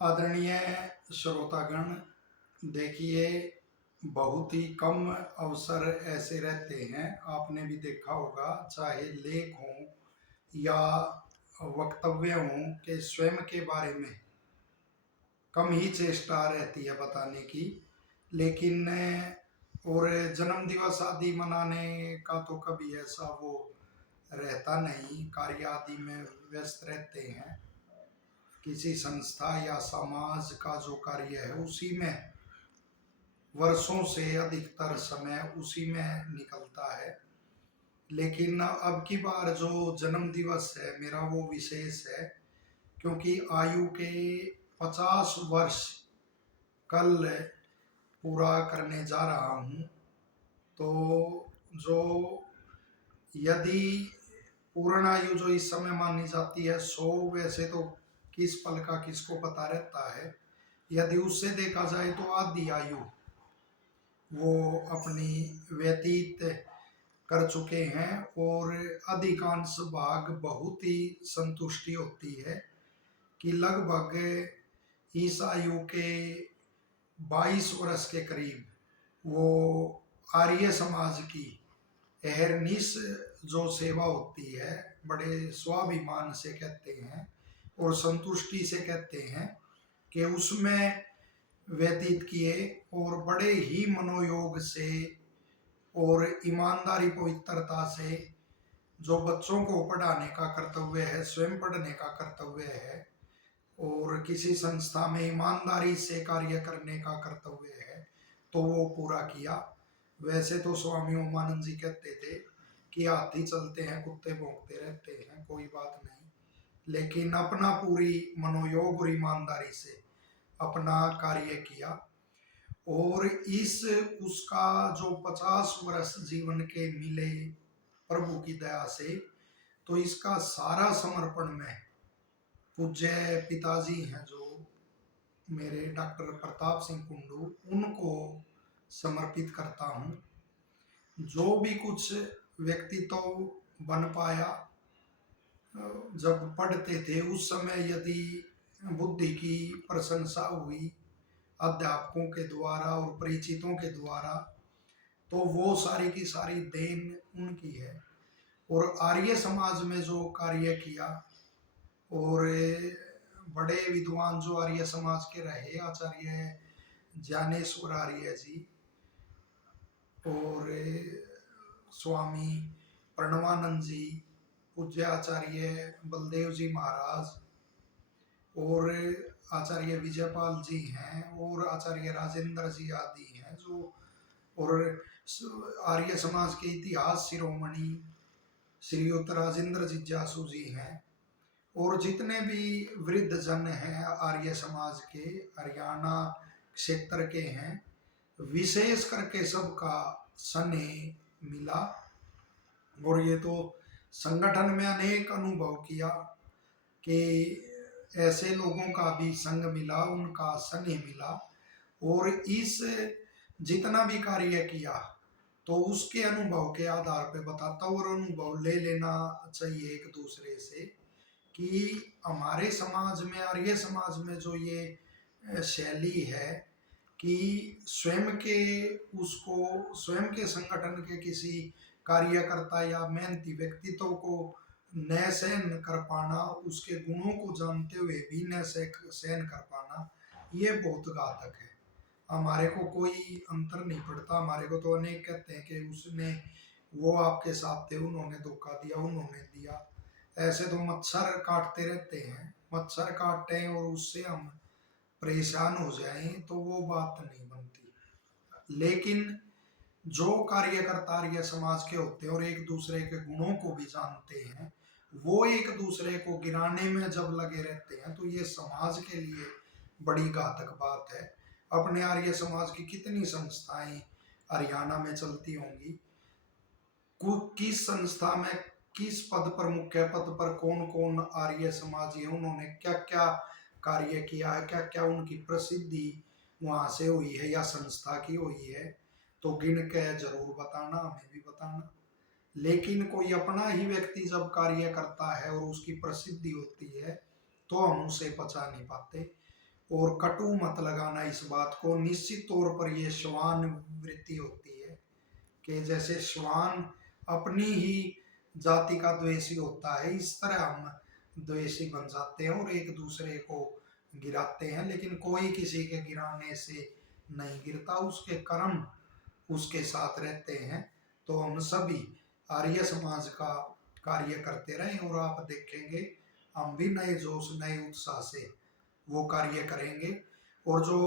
आदरणीय श्रोतागण, देखिए, बहुत ही कम अवसर ऐसे रहते हैं, आपने भी देखा होगा, चाहे लेख हों या वक्तव्य हों, कि स्वयं के बारे में कम ही चेष्टा रहती है बताने की। लेकिन और जन्म दिवस आदि मनाने का तो कभी ऐसा वो रहता नहीं, कार्य आदि में व्यस्त रहते हैं। किसी संस्था या समाज का जो कार्य है उसी में वर्षों से अधिकतर समय उसी में निकलता है। लेकिन अब की बार जो जन्म दिवस है मेरा वो विशेष है, क्योंकि आयु के 50 वर्ष कल पूरा करने जा रहा हूँ। तो जो यदि पूर्ण आयु जो इस समय मानी जाती है 100, वैसे तो किस पल का किसको पता रहता है। यदि उससे देखा जाए तो आधी आयु वो अपनी व्यतीत कर चुके हैं, और अधिकांश भाग बहुत ही संतुष्टि होती है कि लगभग इस आयु के 22 वर्ष के करीब वो आर्य समाज की अहरनिश जो सेवा होती है, बड़े स्वाभिमान से कहते हैं और संतुष्टि से कहते हैं कि उसमें व्यतीत किए, और बड़े ही मनोयोग से और ईमानदारी पवित्रता से जो बच्चों को पढ़ाने का कर्तव्य है, स्वयं पढ़ने का कर्तव्य है, और किसी संस्था में ईमानदारी से कार्य करने का कर्तव्य है, तो वो पूरा किया। वैसे तो स्वामी ओमानंद जी कहते थे कि हाथी चलते हैं कुत्ते भौंकते रहते हैं, कोई बात नहीं, लेकिन अपना पूरी मनोयोग और ईमानदारी से अपना कार्य किया। और इस उसका जो 50 वर्ष जीवन के मिले प्रभु की दया से, तो इसका सारा समर्पण में पूज्य पिताजी हैं जो मेरे डॉक्टर प्रताप सिंह कुंडू, उनको समर्पित करता हूँ। जो भी कुछ व्यक्तित्व बन पाया जब पढ़ते थे उस समय, यदि बुद्धि की प्रशंसा हुई अध्यापकों के द्वारा और परिचितों के द्वारा, तो वो सारी की सारी देन उनकी है। और आर्य समाज में जो कार्य किया, और बड़े विद्वान जो आर्य समाज के रहे, आचार्य ज्ञानेश्वर आर्य जी और स्वामी प्रणवानंद जी, पूज्य आचार्य बलदेव जी महाराज, और आचार्य विजयपाल जी हैं, और आचार्य राजेंद्र जी आदि हैं जो, और आर्य समाज के इतिहास शिरोमणि श्रीयुक्त राजेंद्र जिज्ञासु जी हैं, और जितने भी वृद्ध जन हैं आर्य समाज के, हरियाणा क्षेत्र के हैं, विशेष करके सबका स्नेह मिला। और ये तो संगठन में अनेक अनुभव किया कि ऐसे लोगों का भी संग मिला, उनका स्नेह मिला, और इस जितना भी कार्य किया तो उसके अनुभव के आधार पे बताता हूँ, और अनुभव ले लेना चाहिए एक दूसरे से कि हमारे समाज में, आर्य समाज में जो ये शैली है कि स्वयं के संगठन के किसी कार्यकर्ता या मेहनती व्यक्तित्व को न सहन कर पाना, उसके गुणों को जानते हुए भी न सहन कर पाना, ये बहुत घातक है। हमारे को कोई अंतर नहीं पड़ता, हमारे को तो अनेक कहते हैं कि उसने, वो आपके साथ थे, उन्होंने धोखा दिया, उन्होंने दिया। ऐसे तो मच्छर काटते रहते हैं, मच्छर काटते हैं और उससे हम परेशान हो जाएं तो वो बात नहीं बनती। लेकिन जो कार्यकर्ता आर्य समाज के होते हैं और एक दूसरे के गुणों को भी जानते हैं, वो एक दूसरे को गिराने में जब लगे रहते हैं, तो ये समाज के लिए बड़ी घातक बात है। अपने आर्य समाज की कितनी संस्थाएं हरियाणा में चलती होंगी, किस संस्था में किस पद पर, मुख्य पद पर कौन कौन आर्य समाजी है, उन्होंने क्या क्या कार्य किया है, क्या क्या उनकी प्रसिद्धि वहां से हुई है या संस्था की हुई है, तो गिन के जरूर बताना, हमें भी बताना। लेकिन कोई अपना ही व्यक्ति जब कार्य करता है और उसकी प्रसिद्धि होती है, तो हम उसे पचा नहीं पाते। और कटु मत लगाना इस बात को। निश्चित तौर पर ये श्वान वृत्ति होती है कि जैसे श्वान अपनी ही जाति का द्वेषी होता है, इस तरह हम द्वेषी बन जाते हैं और एक दूसरे को गिराते हैं। लेकिन कोई किसी के गिराने से नहीं गिरता, उसके कर्म उसके साथ रहते हैं। तो हम सभी आर्य समाज का कार्य करते रहें और आप देखेंगे हम भी नए जोश नए उत्साह से वो कार्य करेंगे। और जो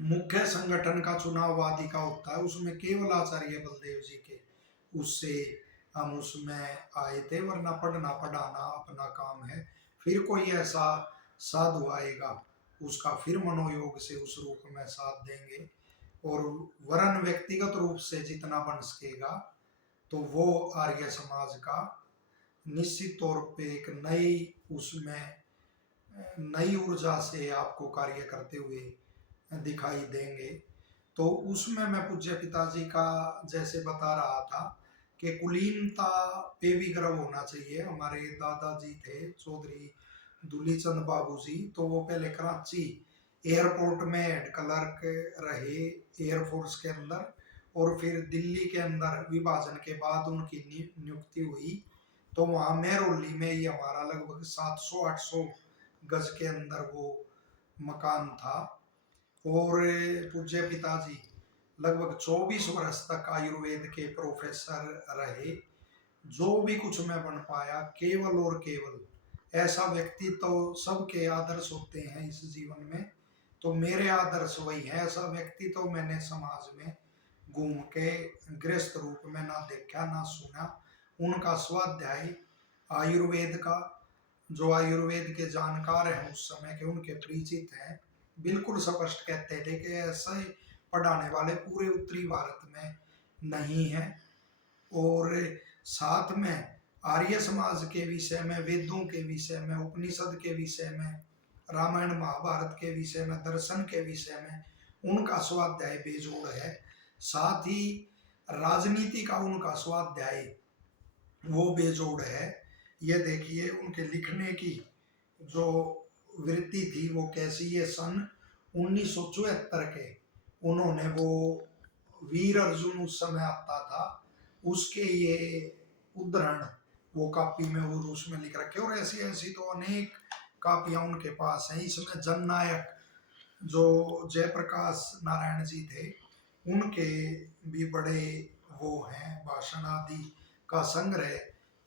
मुख्य संगठन का चुनाव आदि का होता है उसमें केवल आचार्य बलदेव जी के उससे हम उसमें आए थे, वरना पढ़ना पढ़ाना अपना काम है। फिर कोई ऐसा साधु आएगा उसका फिर मनोयोग से उस रूप में साथ देंगे। और वरन व्यक्तिगत रूप से जितना बन सकेगा तो वो आर्य समाज का निश्चित तौर पे एक नई उसमें नई ऊर्जा से आपको कार्य करते हुए दिखाई देंगे। तो उसमें मैं पूज्य पिताजी का जैसे बता रहा था कि कुलीनता पे भी गर्व होना चाहिए। हमारे दादाजी थे चौधरी दूलीचंद बाबू जी, तो वो पहले कराची एयरपोर्ट में हेड क्लर्क रहे एयरफोर्स के अंदर, और फिर दिल्ली के अंदर विभाजन के बाद उनकी नियुक्ति हुई। तो वहाँ मेहरौली में ही हमारा लगभग 700-800 गज के अंदर वो मकान था। और पूज्य पिताजी लगभग 24 वर्ष तक आयुर्वेद के प्रोफेसर रहे। जो भी कुछ मैं बन पाया केवल और केवल ऐसा व्यक्ति, तो सबके आदर्श होते हैं इस जीवन में, तो मेरे आदर्श वही है। ऐसा व्यक्ति तो मैंने समाज में घूम के गृहस्थ रूप में ना देखा ना सुना। उनका स्वाध्याय आयुर्वेद का, जो आयुर्वेद के जानकार हैं उस समय के, उनके परिचित हैं, बिल्कुल स्पष्ट कहते थे कि ऐसे पढ़ाने वाले पूरे उत्तरी भारत में नहीं है। और साथ में आर्य समाज के विषय में, वेदों के विषय में, उपनिषद के विषय में, रामायण महाभारत के विषय में, दर्शन के विषय में उनका स्वाध्याय बेजोड़ है। साथ ही राजनीति का उनका स्वाध्याय वो बेजोड़ है। ये देखिए उनके लिखने की जो वृत्ति थी वो कैसी है। सन 1974 के उन्होंने वो वीर अर्जुन उस समय आता था उसके ये उद्धरण वो कापी में वो उसमें लिख रखे, और ऐसी ऐसी तो अनेक कापियां उनके पास हैं। इसमें जननायक जो जयप्रकाश नारायण जी थे उनके भी बड़े वो हैं, भाषण आदि का संग्रह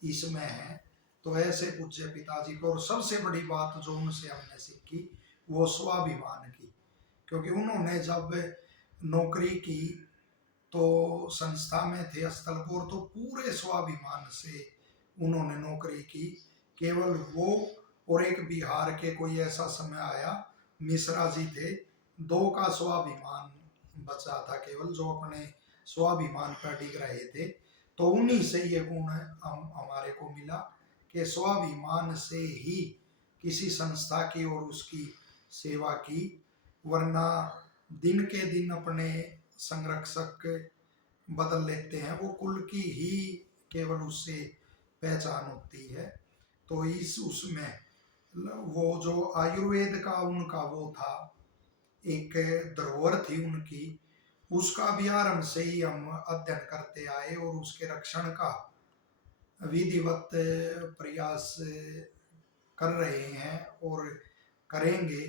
इसमें है। तो ऐसे पूज्य पिताजी को, और सबसे बड़ी बात जो उनसे हमने सीखी वो स्वाभिमान की, क्योंकि उन्होंने जब नौकरी की तो संस्था में थे स्थलपुर, तो पूरे स्वाभिमान से उन्होंने नौकरी की। केवल वो और एक बिहार के कोई ऐसा समय आया मिश्रा जी थे, दो का स्वाभिमान बचा था केवल, जो अपने स्वाभिमान पर टिक रहे थे। तो उन्हीं से ये गुण हम हमारे को मिला कि स्वाभिमान से ही किसी संस्था की और उसकी सेवा की, वरना दिन के दिन अपने संरक्षक बदल लेते हैं, वो कुल की ही केवल उससे पहचान होती है। तो इस उसमें वो जो आयुर्वेद का उनका वो था, एक धरोहर थी उनकी, उसका भी आरंभ से ही हम अध्ययन करते आए और उसके रक्षण का विधिवत प्रयास कर रहे हैं और करेंगे।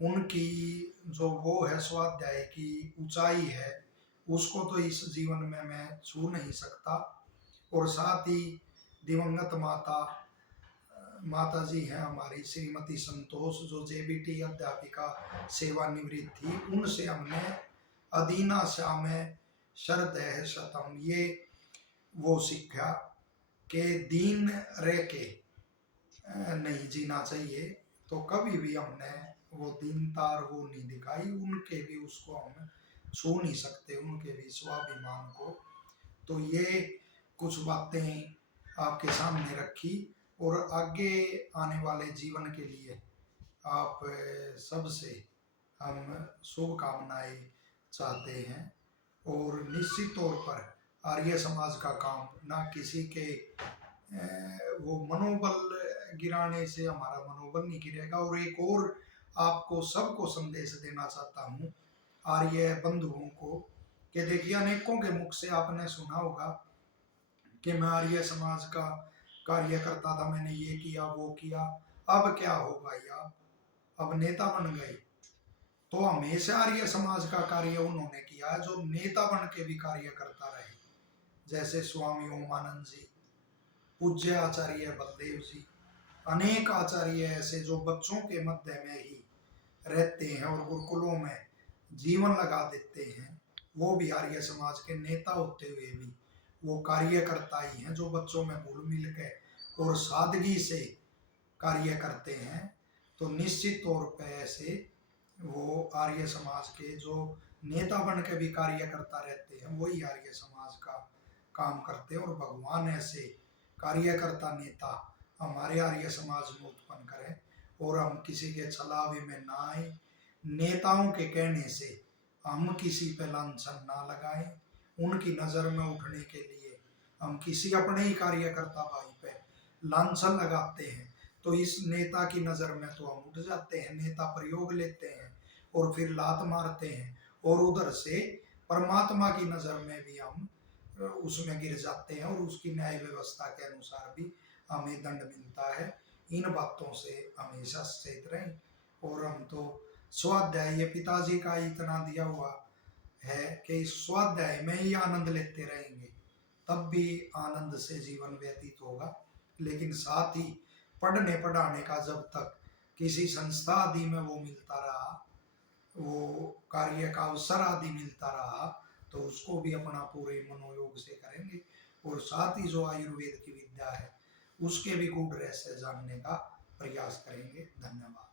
उनकी जो वो है स्वाध्याय की ऊंचाई है उसको तो इस जीवन में मैं छू नहीं सकता। और साथ ही दिवंगत माता जी हैं हमारी श्रीमती संतोष, जो जेबीटी अध्यापिका सेवानिवृत्त थी, उनसे हमने अदीना श्याम शरदय शतम ये वो सीखा कि दीन रह के नहीं जीना चाहिए। तो कभी भी हमने वो दीनता और वो नहीं दिखाई, उनके भी उसको हम छू नहीं सकते, उनके भी स्वाभिमान को। तो ये कुछ बातें आपके सामने रखी और आगे आने वाले जीवन के लिए आप सबसे हम शुभकामनाएं चाहते हैं। और निश्चित तौर पर आर्य समाज का काम ना किसी के वो मनोबल गिराने से हमारा मनोबल नहीं गिरेगा। और एक और आपको सबको संदेश देना चाहता हूँ, आर्य बंधुओं को, कि देखिए अनेकों के मुख से आपने सुना होगा कि मैं आर्य समाज का कार्य करता था, मैंने ये किया वो किया। अब क्या हो भाई, आप अब नेता बन गए। तो हमेशा आर्य समाज का कार्य उन्होंने किया जो नेता बन के भी कार्य करता रहे, जैसे स्वामी ओमानंद जी, पूज्य आचार्य बलदेव जी, अनेक आचार्य ऐसे जो बच्चों के मध्य में ही रहते हैं और गुरुकुलों में जीवन लगा देते हैं। वो भी आर्य समाज के नेता होते हुए भी वो कार्यकर्ता ही हैं जो बच्चों में घुल मिल के और सादगी से कार्य करते हैं। तो निश्चित तौर पे ऐसे वो आर्य समाज के जो नेता बन के भी कार्य करता रहते हैं, वही आर्य समाज का काम करते हैं। और भगवान ऐसे कार्यकर्ता नेता हमारे आर्य समाज में उत्पन्न करें और हम किसी के छलावे में ना आए, नेताओं के कहने से हम किसी पे लांछन ना लगाएं, उनकी नज़र में उठने के लिए हम किसी अपने ही कार्यकर्ता भाई पे लांछन लगाते हैं तो इस नेता की नज़र में तो हम उठ जाते हैं, नेता प्रयोग लेते हैं और फिर लात मारते हैं और उधर से परमात्मा की नज़र में भी हम उसमें गिर जाते हैं और उसकी न्याय व्यवस्था के अनुसार भी हमें दंड मिलता है। इन बातों से हमेशा सचेत रहें। और हम तो स्वाध्याय ये पिताजी का इतना दिया हुआ है कि इस स्वाध्याय में ही आनंद लेते रहेंगे, तब भी आनंद से जीवन व्यतीत होगा। लेकिन साथ ही पढ़ने पढ़ाने का जब तक किसी संस्था आदि में वो मिलता रहा, वो कार्य का अवसर आदि मिलता रहा, तो उसको भी अपना पूरे मनोयोग से करेंगे। और साथ ही जो आयुर्वेद की विद्या है उसके भी गूढ़ रहस्य जानने का प्रयास करेंगे। धन्यवाद।